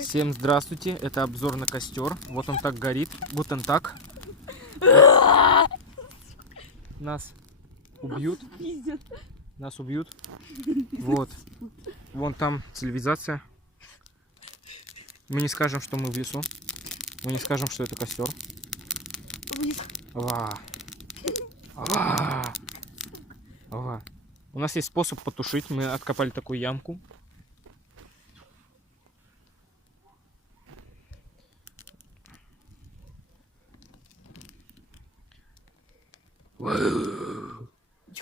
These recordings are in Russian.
Всем здравствуйте, это обзор на костер. Вот он так горит, вот он так. Нас убьют. Нас убьют. Вот. Вон там цивилизация. Мы не скажем, что мы в лесу. Мы не скажем, что это костер. Ва. Ва. Ва. У нас есть способ потушить. Мы откопали такую ямку.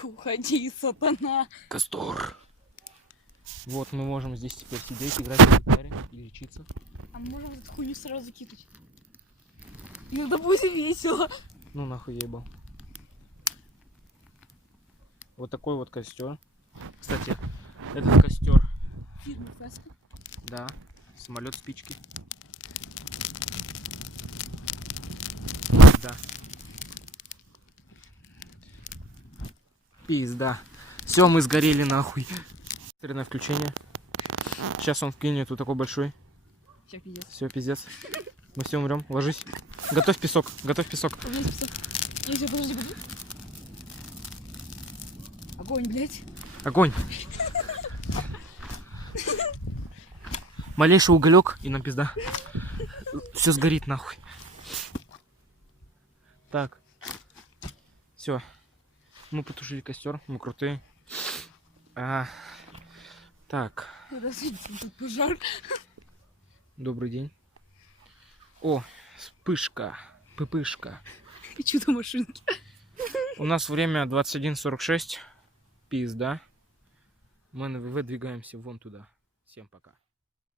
Уходи, сатана. Костер. Вот мы можем здесь теперь сидеть, играть в гитаре и лечиться. А мы можем эту хуйню сразу кидать. Иногда будет весело. Ну нахуй ебал. Вот такой вот костер. Кстати, этот костер. Фирма Феска. Да. Самолет спички. Да. Пизда. Все, мы сгорели нахуй. Экстренное включение. Сейчас он вкинет вот такой большой. Все, пиздец. Все, пиздец. Мы все умрем. Ложись. Готовь песок. Готовь песок. У меня есть песок. Не, все, подожди. Огонь, блядь. Огонь. Малейший уголек и нам пизда. Все сгорит нахуй. Так. Все. Мы потушили костер. Мы крутые. Так. Тут пожар. Добрый день. О, вспышка. Пыпышка. И чудо-машинки. У нас время 21:46. Пизда. Мы выдвигаемся вон туда. Всем пока.